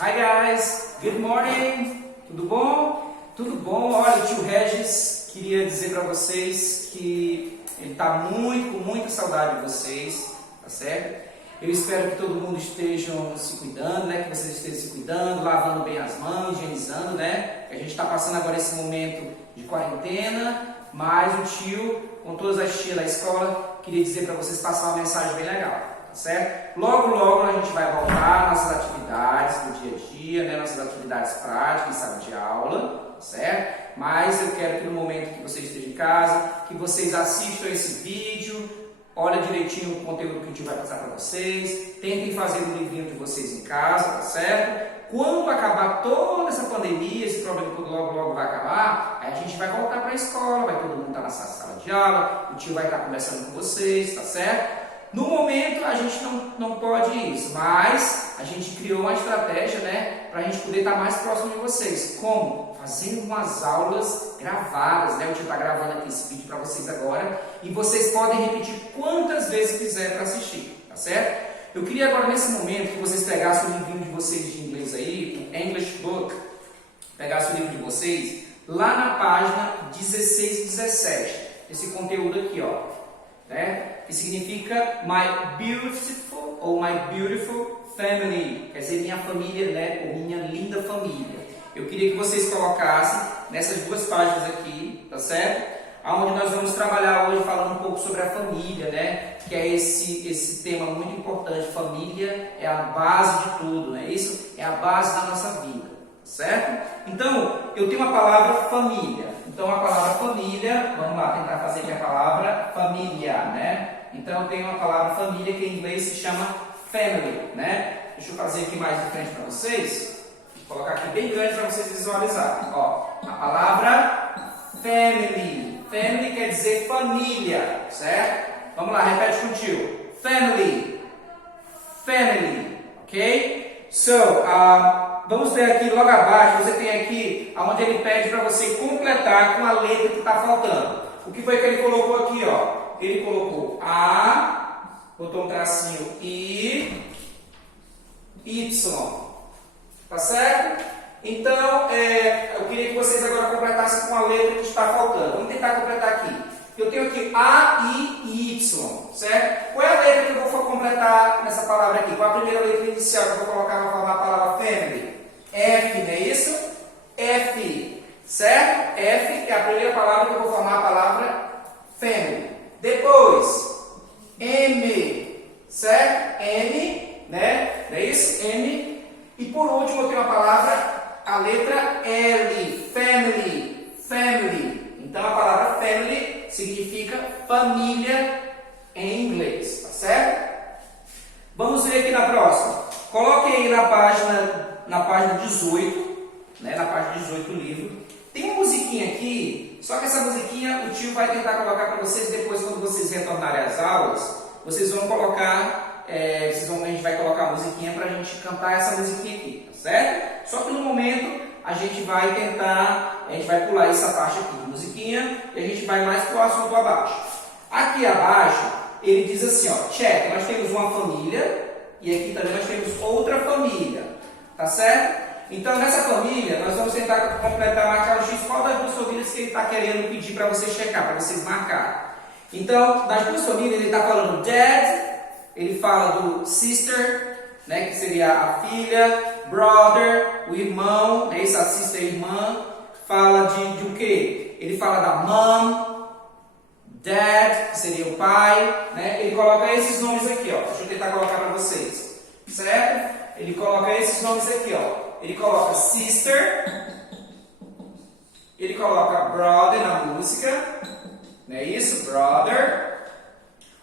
Hi guys, good morning, tudo bom? Tudo bom? Olha, o tio Regis queria dizer para vocês que ele está com muita saudade de vocês, tá certo? Eu espero que todo mundo esteja se cuidando, né? Que vocês estejam se cuidando, lavando bem as mãos, higienizando, né? A gente está passando agora esse momento de quarentena, mas o tio, com todas as tias da escola, queria dizer para vocês passar uma mensagem bem legal, tá certo? Logo a gente vai voltar às nossas atividades do dia a dia, né? Nossas atividades práticas em sala de aula, tá certo? Mas eu quero que no momento que você esteja em casa, que vocês assistam esse vídeo, olha direitinho o conteúdo que o tio vai passar para vocês, tentem fazer um livrinho de vocês em casa, tá certo? Quando acabar toda essa pandemia, esse problema todo logo vai acabar, aí a gente vai voltar para a escola, vai todo mundo estar na sala de aula, o tio vai estar conversando com vocês, tá certo? No momento a gente não pode isso, mas a gente criou uma estratégia, né, para a gente poder estar mais próximo de vocês. Como? Fazendo umas aulas gravadas, né? O tio está gravando aqui esse vídeo para vocês agora e vocês podem repetir quantas vezes quiser para assistir, tá certo? Eu queria agora nesse momento que vocês pegassem o livrinho de vocês de inglês aí, o English Book, pegassem o livro de vocês lá na página 16 e 17, esse conteúdo aqui, ó, né? Que significa My Beautiful ou My Beautiful Family, quer dizer minha família, né? Ou minha linda família. Eu queria que vocês colocassem nessas duas páginas aqui, tá certo? Onde nós vamos trabalhar hoje falando um pouco sobre a família, né? Que é esse tema muito importante. Família é a base de tudo, né? Isso é a base da nossa vida, certo? Então, eu tenho a palavra família. Então, a palavra família, vamos lá tentar fazer aqui a palavra família, né? Então, eu tenho a palavra família que em inglês se chama family, né? Deixa eu fazer aqui mais de frente para vocês. Vou colocar aqui bem grande para vocês visualizarem. Ó, a palavra family. Family quer dizer família, certo? Vamos lá, repete contigo. Family. Family. Ok? So, vamos ver aqui logo abaixo. Você tem aqui onde ele pede para você completar com a letra que está faltando. O que foi que ele colocou aqui, ó? Ele colocou A, botou um tracinho I, Y. Tá certo? Então, eu queria que vocês agora completassem com a letra que está faltando. Vamos tentar completar aqui. Eu tenho aqui A, I e Y, certo? Qual é a letra que eu vou completar nessa palavra aqui? Qual é a primeira letra inicial que eu vou colocar para formar a palavra family? F, não é isso? F, certo? F é a primeira palavra que eu vou formar a palavra family. Depois, M, certo? M, né? Não é isso? M. E por último, eu tenho a palavra, a letra L, family, family. Então, a palavra family significa família em inglês, tá certo? Vamos ver aqui na próxima. Coloque aí na página 18, né? Na página 18 do livro. Tem uma musiquinha aqui, só que essa musiquinha o tio vai tentar colocar para vocês depois, quando vocês retornarem às aulas, vocês vão colocar... a gente vai colocar a musiquinha para a gente cantar essa musiquinha aqui, tá certo? Só que no momento a gente vai pular essa parte aqui de musiquinha e a gente vai mais para o assunto abaixo. Aqui abaixo ele diz assim, ó, check, nós temos uma família e aqui também nós temos outra família, tá certo? Então nessa família nós vamos tentar completar, marcar o X, qual das duas famílias que ele está querendo pedir para vocês checar, para vocês marcarem. Então, das duas famílias ele está falando dad, ele fala do sister, né, que seria a filha, brother, o irmão, né, essa sister é irmã, fala de o quê? Ele fala da mom, dad, que seria o pai, né, ele coloca esses nomes aqui, ó, deixa eu tentar colocar para vocês, certo? Ele coloca esses nomes aqui, ó, ele coloca sister, ele coloca brother na música, não é isso? Brother.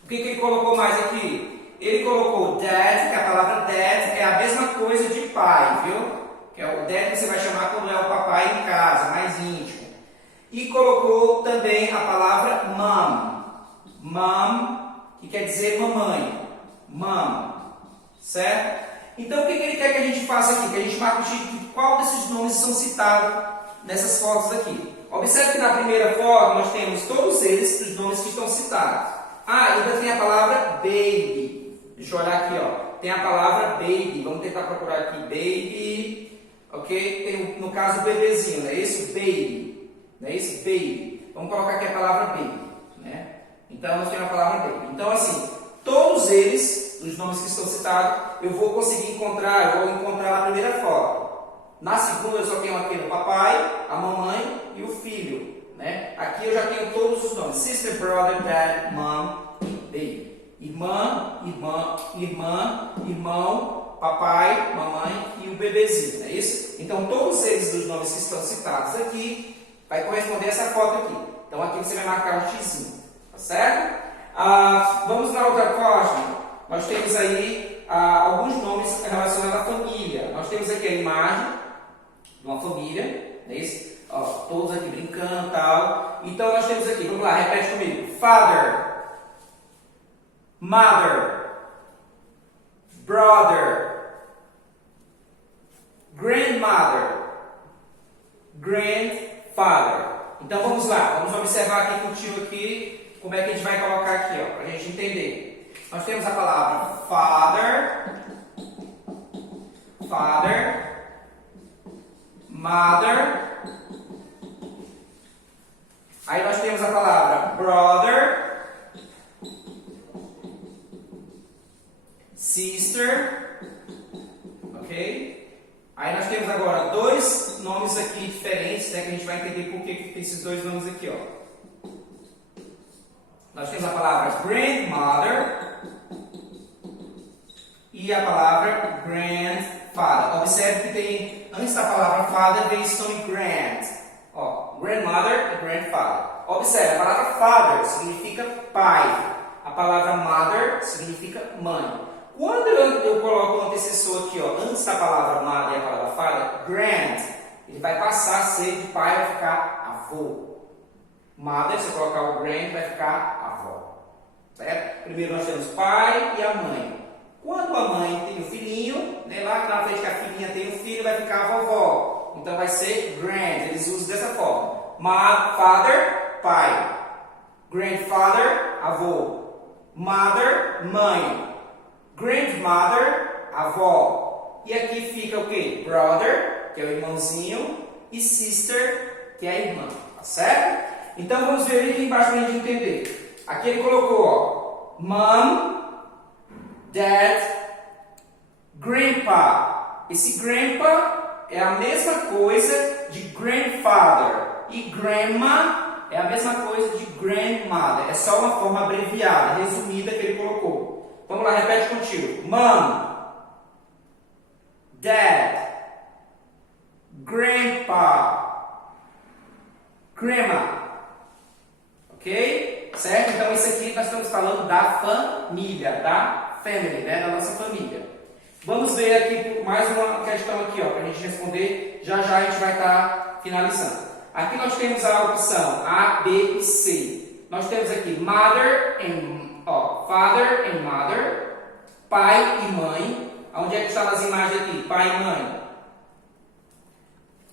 O que ele colocou mais aqui? Ele colocou dad, que a palavra dad é a mesma coisa de pai, viu? Que é o dad que você vai chamar quando é o papai em casa, mais íntimo. E colocou também a palavra mom. Mom, que quer dizer mamãe. Mom, certo? Então o que ele quer que a gente faça aqui? Que a gente marque o X de qual desses nomes são citados nessas fotos aqui. Observe que na primeira foto nós temos todos eles, os nomes que estão citados. Ah, ainda tem a palavra baby. Deixa eu olhar aqui, ó. tem a palavra baby. Vamos tentar procurar aqui baby, ok? Tem, no caso, bebezinho, não é isso? Baby, não é isso? Baby. Vamos colocar aqui a palavra baby, né? Então, nós temos a palavra baby. Então, assim, todos eles, os nomes que estão citados, eu vou conseguir encontrar, eu vou encontrar na primeira foto. Na segunda, eu só tenho aqui o papai, a mamãe e o filho, né? Aqui eu já tenho todos os nomes. Sister, brother, dad, mom, baby. Irmã, irmão, papai, mamãe e o bebezinho, não é isso? Então, todos eles dos nomes que estão citados aqui, vai corresponder a essa foto aqui. Então, aqui você vai marcar um xizinho, tá certo? Vamos na outra página. Nós temos aí alguns nomes relacionados à família. Nós temos aqui a imagem de uma família, não é isso? Ó, todos aqui brincando e tal. Então, nós temos aqui, vamos lá, repete comigo. Father, mother, brother, grandmother, grandfather. Então vamos lá, vamos observar aqui contigo aqui como é que a gente vai colocar aqui, ó, para a gente entender. Nós temos a palavra father, mother. Aí nós temos a palavra brother, sister, ok? Aí nós temos agora dois nomes aqui diferentes, né, que a gente vai entender por que tem esses dois nomes aqui, ó. Nós temos a palavra grandmother e a palavra grandfather. Observe que tem, antes da palavra father, vem esse nome grand. Ó, grandmother e grandfather. Observe, a palavra father significa pai. A palavra mother significa mãe. Quando eu coloco o antecessor aqui, ó, antes da palavra mother e a palavra father, grand, ele vai passar a ser de pai, vai ficar avô. Mother, se eu colocar o grand, vai ficar avó. Certo? Primeiro nós temos pai e a mãe. Quando a mãe tem o filhinho, né, lá na frente que a filhinha tem o filho, vai ficar a vovó. Então vai ser grand, eles usam dessa forma. Father, pai. Grandfather, avô. Mother, mãe. Grandmother, avó. E aqui fica o quê? Brother, que é o irmãozinho, e sister, que é a irmã. Tá certo? Então vamos ver aqui embaixo para a gente entender. Aqui ele colocou, ó, mom, dad, grandpa. Esse grandpa é a mesma coisa de grandfather. E grandma é a mesma coisa de grandmother. É só uma forma abreviada, resumida que ele colocou. Vamos lá, repete contigo. Mom, dad, grandpa, grandma. Ok? Certo? Então isso aqui nós estamos falando da família, da family, né? Da nossa família. Vamos ver aqui mais uma questão aqui, ó, para a gente responder. Já já a gente vai estar finalizando. Aqui nós temos a opção A, B e C. Nós temos aqui mother and, father and mother, pai e mãe. Onde é que estão as imagens aqui? Pai e mãe.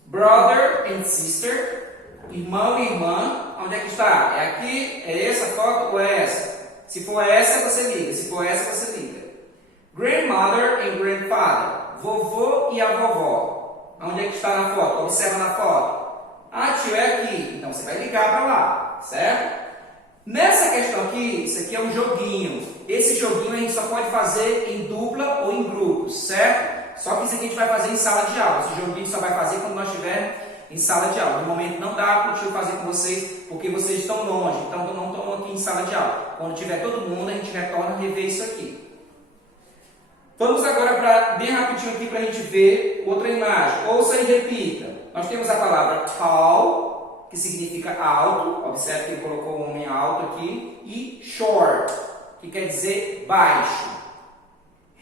Brother and sister, irmão e irmã. Onde é que está? É aqui? É essa foto ou é essa? Se for essa, você liga. Se for essa, você liga. Grandmother and grandfather. Vovô e a vovó. Onde é que está na foto? Observa na foto. Ah, tio, é aqui. Então você vai ligar para lá, certo? Nessa questão aqui, isso aqui é um joguinho. Esse joguinho a gente só pode fazer em dupla ou em grupos, certo? Só que isso aqui a gente vai fazer em sala de aula. Esse joguinho só vai fazer quando nós estivermos em sala de aula. No momento não dá para o tio fazer com vocês, porque vocês estão longe. Então não estão aqui em sala de aula. Quando tiver todo mundo, a gente retorna a rever isso aqui. Vamos agora bem rapidinho aqui para a gente ver outra imagem. Ouça e repita. Nós temos a palavra tall, que significa alto. Observe que ele colocou um homem alto aqui. E short, que quer dizer baixo.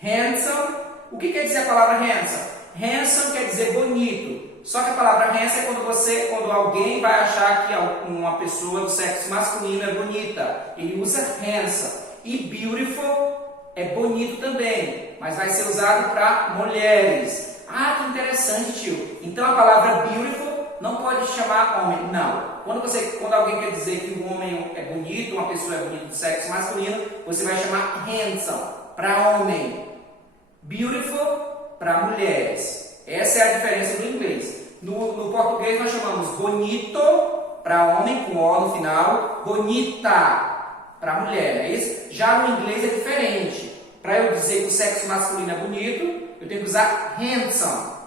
Handsome. O que quer dizer a palavra handsome? Handsome quer dizer bonito. Só que a palavra handsome é quando alguém vai achar que uma pessoa do sexo masculino é bonita. Ele usa handsome. E beautiful é bonito também, mas vai ser usado para mulheres. Ah, que interessante, tio. Então a palavra beautiful não pode chamar homem. Não. Quando alguém quer dizer que um homem é bonito, uma pessoa é bonita do sexo masculino, você vai chamar handsome para homem. Beautiful para mulheres. Essa é a diferença do inglês. No português nós chamamos bonito para homem, com O no final, bonita para mulher, não é isso? Já no inglês é diferente. Para eu dizer que o sexo masculino é bonito, eu tenho que usar handsome.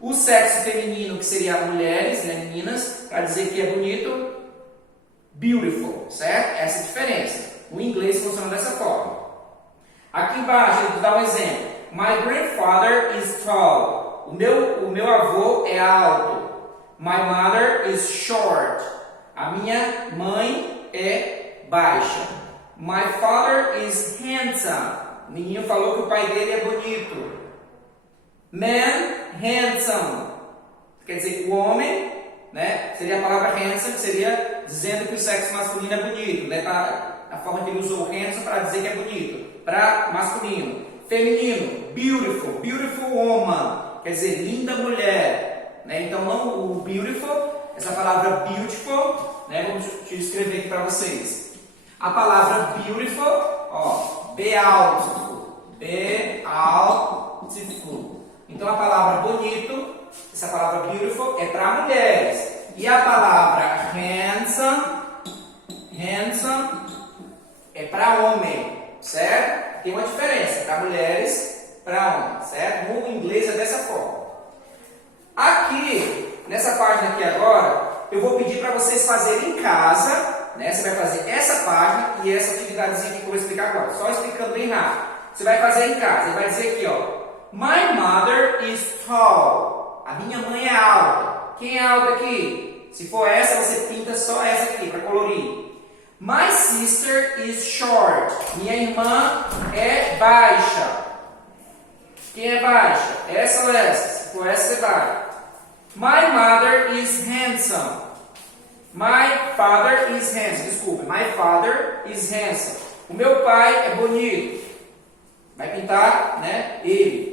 O sexo feminino, que seria mulheres, né, meninas, para dizer que é bonito, beautiful, certo? Essa é a diferença. O inglês funciona dessa forma. Aqui embaixo, eu vou dar um exemplo. My grandfather is tall. O meu avô é alto. My mother is short. A minha mãe é baixa. My father is handsome. O menino falou que o pai dele é bonito. Man, handsome. Quer dizer, o homem, né? Seria a palavra handsome, seria dizendo que o sexo masculino é bonito, né? A forma que ele usou handsome para dizer que é bonito. Para masculino. Feminino, beautiful, beautiful woman. Quer dizer, linda mulher. Né? Então, não o beautiful, essa palavra beautiful, né? Vamos escrever aqui para vocês. A palavra beautiful, ó, beautiful. Beautiful. Então, a palavra bonito, essa palavra beautiful é para mulheres. E a palavra handsome é para homem, certo? Tem uma diferença para mulheres, para homens, certo? No inglês é dessa forma. Aqui, nessa página aqui agora, eu vou pedir para vocês fazerem em casa, né? Você vai fazer essa página e essa atividadezinha aqui que eu vou explicar agora, só explicando bem rápido. Você vai fazer em casa e vai dizer aqui, ó. My mother is tall. A minha mãe é alta. Quem é alta aqui? Se for essa, você pinta só essa aqui para colorir. My sister is short. Minha irmã é baixa. Quem é baixa? Essa ou essa? Se for essa, você vai. My mother is handsome. My father is handsome. Desculpa. My father is handsome. O meu pai é bonito. Vai pintar, né? Ele.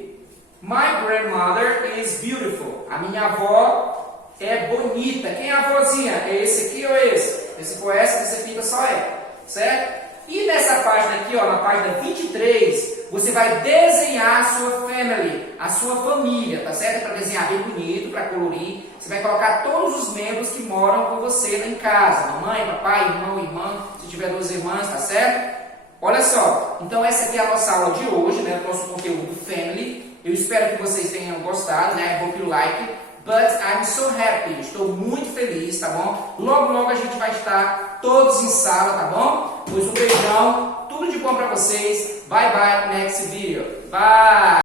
My grandmother is beautiful. A minha avó é bonita. Quem é a avózinha? É esse aqui ou esse? Se for essa, você pinta só ela. Certo? E nessa página aqui, ó, na página 23, você vai desenhar a sua family, a sua família, tá certo? Para desenhar bem bonito, para colorir. Você vai colocar todos os membros que moram com você lá em casa. Mamãe, papai, irmão, irmã, se tiver 2 irmãs, tá certo? Olha só, então essa aqui é a nossa aula de hoje, né? O nosso conteúdo family. Eu espero que vocês tenham gostado, né? I hope you like it. But I'm so happy. Estou muito feliz, tá bom? Logo, logo a gente vai estar todos em sala, tá bom? Pois um beijão, tudo de bom pra vocês. Bye, bye, next video. Bye!